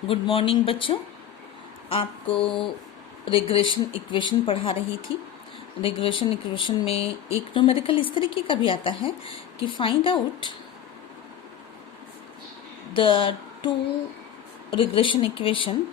Good morning बच्चों। आपको regression equation पढ़ा रही थी। रिग्रेशन इक्वेशन में एक न्यूमेरिकल इस तरीके का भी आता है कि find out the two regression equation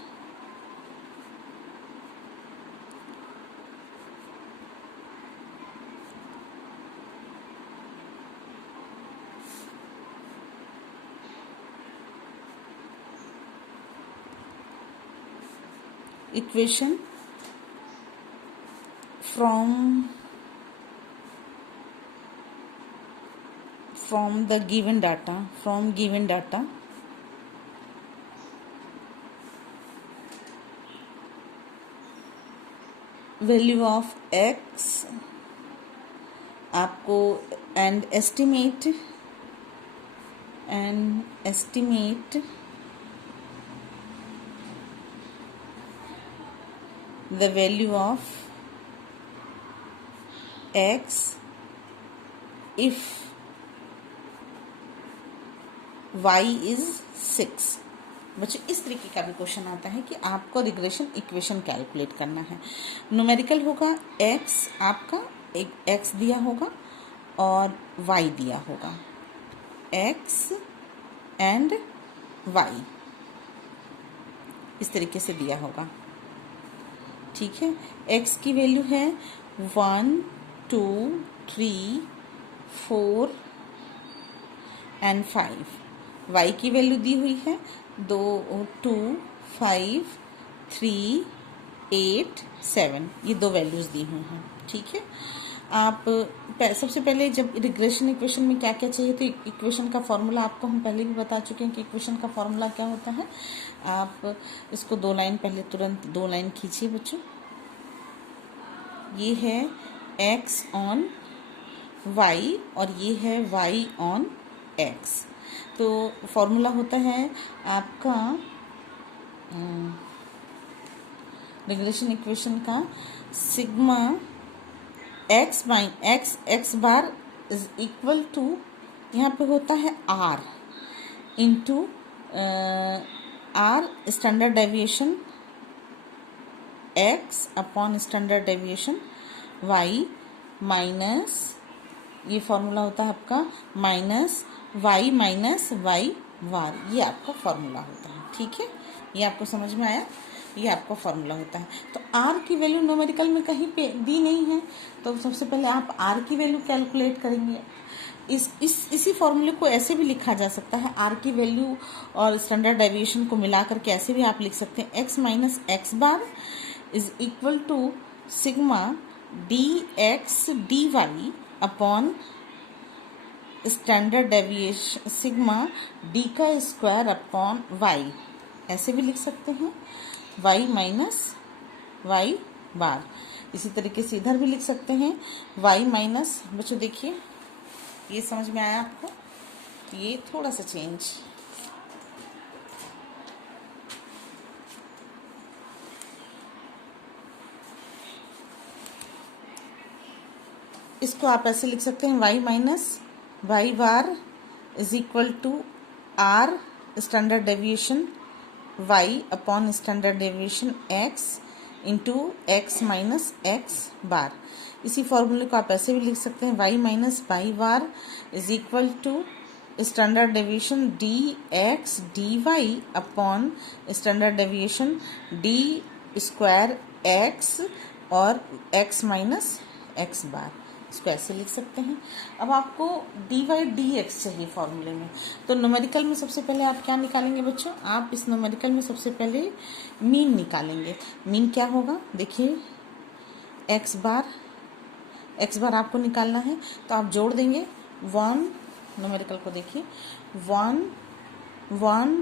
equation from the given data value of x आपको and estimate the value of x if y is 6। बच्चों इस तरीके का भी क्वेश्चन आता है कि आपको रिग्रेशन इक्वेशन कैलकुलेट करना है। न्यूमेरिकल होगा x, आपका एक x दिया होगा और y दिया होगा, x एंड y इस तरीके से दिया होगा। ठीक है, x की वैल्यू है 1 2 3 4 एंड 5। y की वैल्यू दी हुई है 2 2 5 3 8 7। ये दो वैल्यूज दी हुई हैं। ठीक है, आप सबसे पहले जब रिग्रेशन इक्वेशन में क्या क्या चाहिए तो इक्वेशन का फॉर्मूला आपको हम पहले भी बता चुके हैं कि इक्वेशन का फॉर्मूला क्या होता है। आप इसको दो लाइन पहले तुरंत दो लाइन खींचिए बच्चों। ये है x ऑन y और ये है y ऑन x। तो फॉर्मूला होता है आपका रिग्रेशन इक्वेशन का sigma x bar is equal to, यहाँ पे होता है r into r standard deviation x upon standard deviation y minus, ये फॉर्मूला होता है आपका माइनस y बार। ये आपका फॉर्मूला होता है। ठीक है, ये आपको समझ में आया। ये आपका फॉर्मूला होता है। तो r की वैल्यू न्यूमेरिकल में कहीं पे दी नहीं है, तो सबसे पहले आप r की वैल्यू कैलकुलेट करेंगे। इसी फॉर्मूले को ऐसे भी लिखा जा सकता है, r की वैल्यू और स्टैंडर्ड डेविएशन को मिला करके ऐसे भी आप लिख सकते हैं, x minus x bar is equal to sigma dx dy upon standard deviation sigma d का स्क्वायर अपॉन y। ऐसे भी लिख सकते हैं, y माइनस y बार। इसी तरीके से इधर भी लिख सकते हैं y माइनस, बच्चों देखिए ये समझ में आया आपको, ये थोड़ा सा चेंज, इसको आप ऐसे लिख सकते हैं y minus y bar is equal to r standard deviation y upon standard deviation x into x minus x bar. इसी फॉर्मूले को आप ऐसे भी लिख सकते हैं, y minus y bar is equal to standard deviation dx dy upon standard deviation d square x और x माइनस x बार। इसको ऐसे लिख सकते हैं। अब आपको dy dx चाहिए फॉर्मूले में, तो न्यूमेरिकल में सबसे पहले आप क्या निकालेंगे बच्चों, आप इस न्यूमेरिकल में सबसे पहले मीन निकालेंगे। मीन क्या होगा, देखिए x बार आपको निकालना है, तो आप जोड़ देंगे 1, न्यूमेरिकल को देखिए 1 1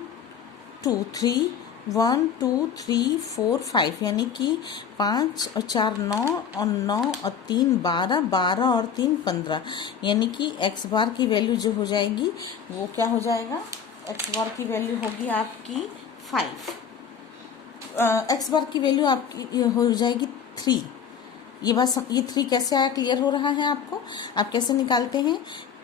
2 3 1 2 3 4 5, यानी कि 5 और 4 9 और 9 और 3 12, 12 और 3 15, यानी कि x बार की वैल्यू जो हो जाएगी वो क्या हो जाएगा, x बार की वैल्यू होगी आपकी 5, x बार की वैल्यू आपकी हो जाएगी 3। ये 3 कैसे आया, क्लियर हो रहा है आपको। आप कैसे निकालते हैं,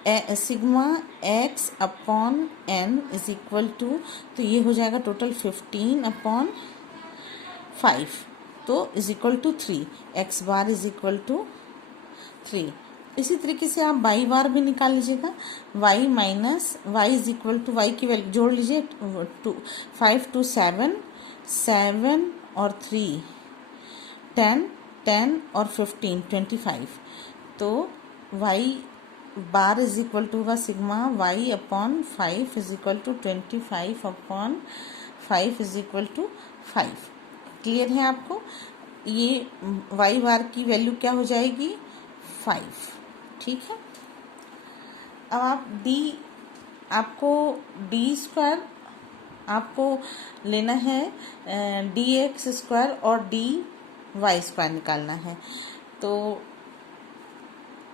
sigma x upon n is equal to, तो ये हो जाएगा टोटल 15/5, तो is equal to 3, x bar is equal to 3। इसी तरीके से आप वाई बार भी निकाल लीजिएगा, y minus y is equal to, y की वैल्यू जोड़ लीजिए, 5 to 7, 7 और 3 10, 10 और 15 25, तो Y bar is equal to होगा sigma Y upon 5 is equal to 25/5 is equal to 5। Clear है आपको? ये वाई बार की वैल्यू क्या हो जाएगी? 5। ठीक है। अब आप आपको डी स्क्वायर आपको लेना है, डी एक्स स्क्वायर और डी वाई स्क्वायर निकालना है। तो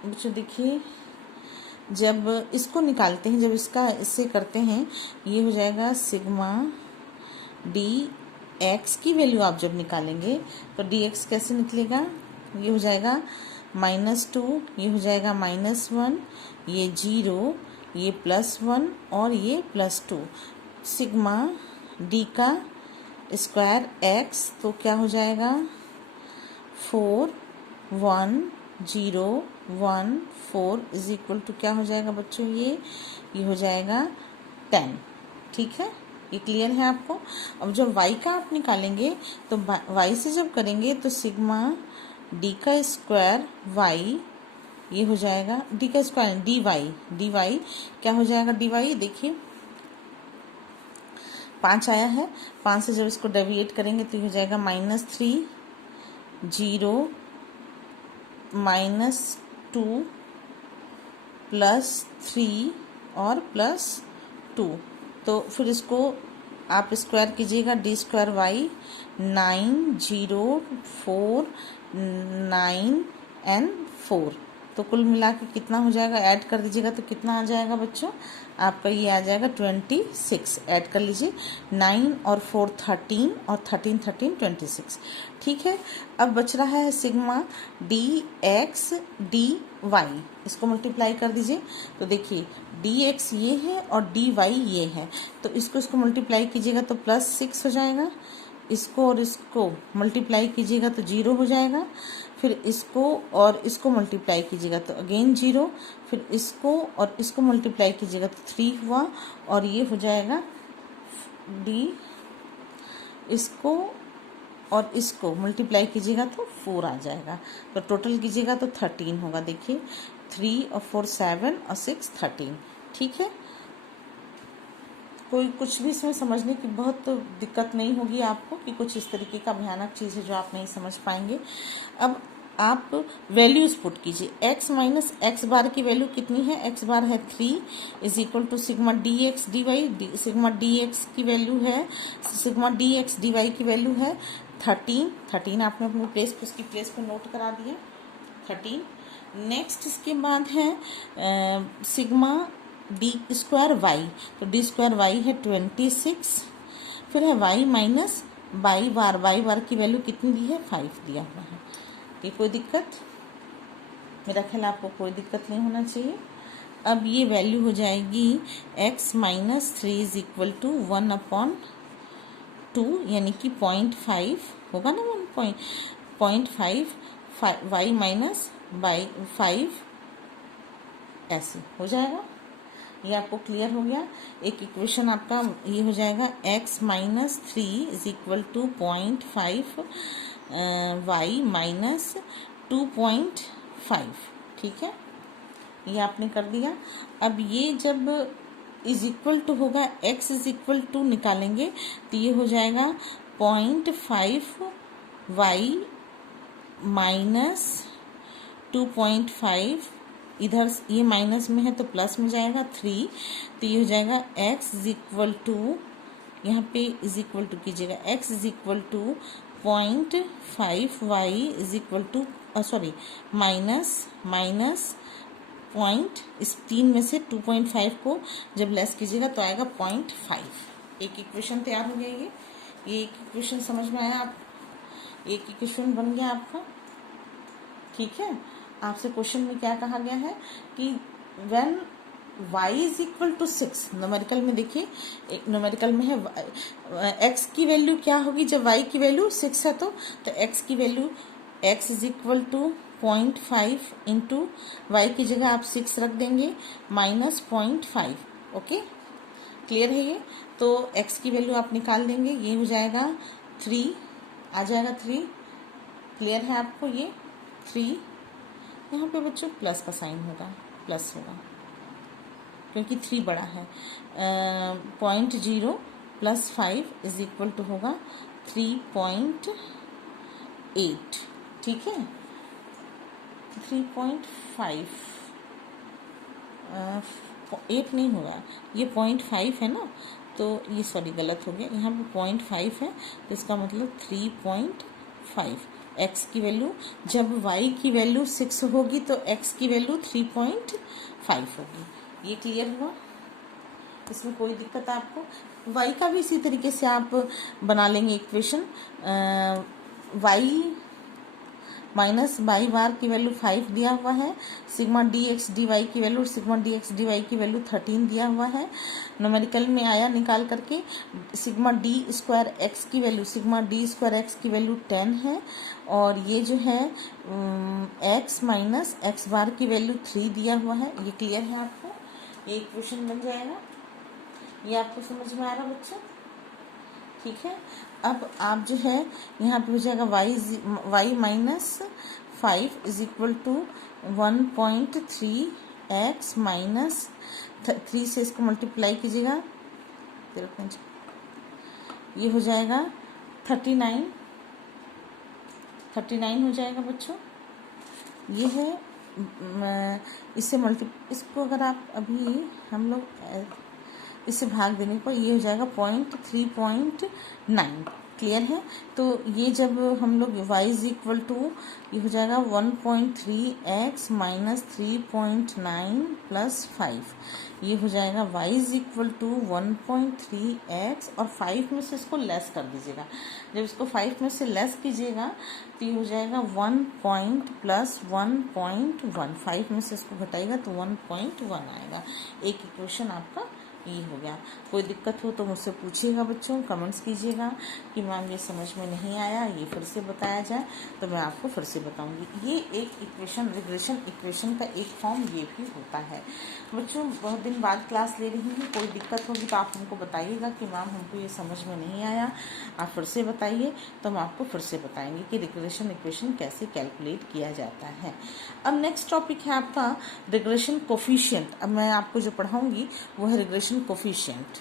बच्चों देखिए, जब इसको निकालते हैं, जब इससे करते हैं, ये हो जाएगा सिग्मा डी एक्स की वैल्यू आप जब निकालेंगे तो डी एक्स कैसे निकलेगा? ये हो जाएगा -2, ये हो जाएगा -1, ये 0, ये +1 और ये +2। सिग्मा डी का स्क्वायर एक्स, तो क्या हो जाएगा? 4 1 0 1 4 इज इक्वल टू क्या हो जाएगा बच्चों? ये हो जाएगा 10। ठीक है, ये क्लियर है आपको? अब जब y का आप निकालेंगे तो y से जब करेंगे तो सिग्मा d का स्क्वायर y, ये हो जाएगा d का स्क्वायर dy क्या हो जाएगा? dy देखिए 5 आया है, 5 से जब इसको डेविएट करेंगे तो ये हो जाएगा -3 0 -2 +3 और +2, तो फिर इसको आप स्क्वायर कीजिएगा, डी स्क्वायर वाई 9 0 4 9 एंड 4, तो कुल मिला के कितना हो जाएगा? ऐड कर दीजिएगा तो कितना आ जाएगा बच्चों? आपका ये आ जाएगा 26। ऐड कर लीजिए, 9 और 4 13 और 13 13 26। ठीक है। अब बच रहा है sigma D x D y, इसको मल्टीप्लाई कर दीजिए। तो देखिए डी एक्स ये है और डी वाई ये है, तो इसको मल्टीप्लाई कीजिएगा तो +6 हो जाएगा। इसको और इसको मल्टीप्लाई कीजिएगा तो 0 हो जाएगा। फिर इसको और इसको मल्टीप्लाई कीजिएगा तो अगेन 0, फिर इसको और इसको मल्टीप्लाई कीजिएगा तो 3 हुआ, और ये हो जाएगा डी, इसको और इसको मल्टीप्लाई कीजिएगा तो 4 आ जाएगा, तो टोटल कीजिएगा तो 13 होगा। देखिए 3 और 4 7 और 6 13। ठीक है, कोई कुछ भी इसमें समझने की बहुत दिक्कत नहीं होगी आपको, कि कुछ इस तरीके का भयानक चीज़ है जो आप नहीं समझ पाएंगे। अब आप वैल्यूज़ पुट कीजिए, x माइनस एक्स बार की वैल्यू कितनी है? x बार है 3 is equal to sigma D x D y, sigma D x की वैल्यू है, sigma D x D Y की वैल्यू है 13 आपने अपने प्लेस पर, उसकी प्लेस पर नोट करा दिया 13। नेक्स्ट इसके बाद है सिग्मा डी स्क्वायर वाई, तो डी स्क्वायर वाई है 26, फिर है वाई माइनस वाई बार की वैल्यू कितनी दी है? 5 दिया हुआ है। ये कोई दिक्कत? मेरा ख्याल आपको कोई दिक्कत नहीं होना चाहिए। अब ये वैल्यू हो जाएगी x minus 3 is equal to 1/2, यानी कि 0.5 होगा ना, 1.5 वाई माइनस बाई 5 ऐसे हो जाएगा। ये आपको क्लियर हो गया। एक इक्वेशन आपका ये हो जाएगा x minus 3 is equal to 0.5 y minus 2.5। ठीक है, ये आपने कर दिया। अब ये जब इज इक्वल टू होगा, x इज इक्वल टू निकालेंगे तो ये हो जाएगा 0.5 वाई माइनस 2.5, इधर ये माइनस में है तो प्लस में जाएगा 3, तो ये हो जाएगा x इज इक्वल टू, यहाँ पे इज इक्वल टू कीजिएगा, x is equal to 0.5 y is equal to minus point, इस 3 में से 2.5 को जब लेस कीजिएगा तो आएगा 0.5। एक इक्वेशन तैयार हो गया। ये एक इक्वेशन समझ में आया आप? एक इक्वेशन बन गया आपका। ठीक है, आपसे क्वेश्चन में क्या कहा गया है कि when y is equal to 6, numerical में देखिए, एक न्यूमेरिकल में है x की वैल्यू क्या होगी जब y की वैल्यू 6 है, तो x की value x is equal to 0.5 into y की जगह आप 6 रख देंगे माइनस 0.5। ओके, क्लियर है ये? तो x की वैल्यू आप निकाल देंगे, ये हो जाएगा 3, आ जाएगा 3। क्लियर है आपको ये 3? यहाँ पे बच्चों प्लस का साइन होगा, प्लस होगा क्योंकि 3 बड़ा है। 0.0 प्लस 5 इज इक्वल टू होगा 3.8। ठीक है, 3.5 8 नहीं होगा, ये 0.5 है ना, तो ये सॉरी गलत हो गया, यहाँ पे 0.5 है, तो इसका मतलब 3.5। x की वैल्यू जब y की वैल्यू 6 होगी तो x की वैल्यू 3.5 होगी। ये क्लियर हुआ? इसमें कोई दिक्कत है आपको? y का भी इसी तरीके से आप बना लेंगे equation. y minus Y bar की वैल्यू 5 दिया हुआ है, sigma D x D Y की value, sigma D x D Y की वैल्यू 13 दिया हुआ है। न्यूमेरिकल में आया निकाल करके सिग्मा डी स्क्वायर एक्स की value, sigma D square X की वैल्यू 10 है, और ये जो है एक्स माइनस एक्स बार की वैल्यू 3 दिया हुआ है। ये क्लियर है आपको? ये इक्वेशन बन जाएगा। ये आपको समझ में आ रहा बच्चों? ठीक है, अब आप जो है यहाँ पे हो जाएगा y minus 5 is equal to 1.3x minus 3 से इसको मल्टीप्लाई कीजिएगा, ये हो जाएगा 39 हो जाएगा बच्चों। ये है इससे इसको अगर आप अभी हम लोग इससे भाग देने पर ये हो जाएगा 3.9। क्लियर है? तो ये जब हम लोग y इज इक्वल टू ये हो जाएगा 1.3x माइनस 3.9 प्लस 5, ये हो जाएगा y is equal to 1.3x और 5 में से इसको लेस कर दीजिएगा। जब इसको 5 में से लेस कीजिएगा तो ये हो जाएगा 1 प्लस 1.1, 5 में से इसको घटाएगा तो 1.1 आएगा। एक इक्वेशन आपका ये हो गया। कोई दिक्कत हो तो मुझसे पूछिएगा बच्चों, कमेंट्स कीजिएगा कि मैम ये समझ में नहीं आया, ये फिर से बताया जाए, तो मैं आपको फिर से बताऊंगी। ये एक इक्वेशन, रिग्रेशन इक्वेशन का एक फॉर्म ये भी होता है बच्चों। बहुत दिन बाद क्लास ले रही हूँ, कोई दिक्कत होगी तो आप हमको बताइएगा कि मैम हमको ये समझ में नहीं आया, आप फिर से बताइए, तो हम आपको फिर से बताएंगे कि रिग्रेशन इक्वेशन कैसे कैलकुलेट किया जाता है। अब नेक्स्ट टॉपिक है आपका रिग्रेशन कोफिशिएंट। अब मैं आपको जो पढ़ाऊंगी वो है रिग्रेशन कोफिशिएंट।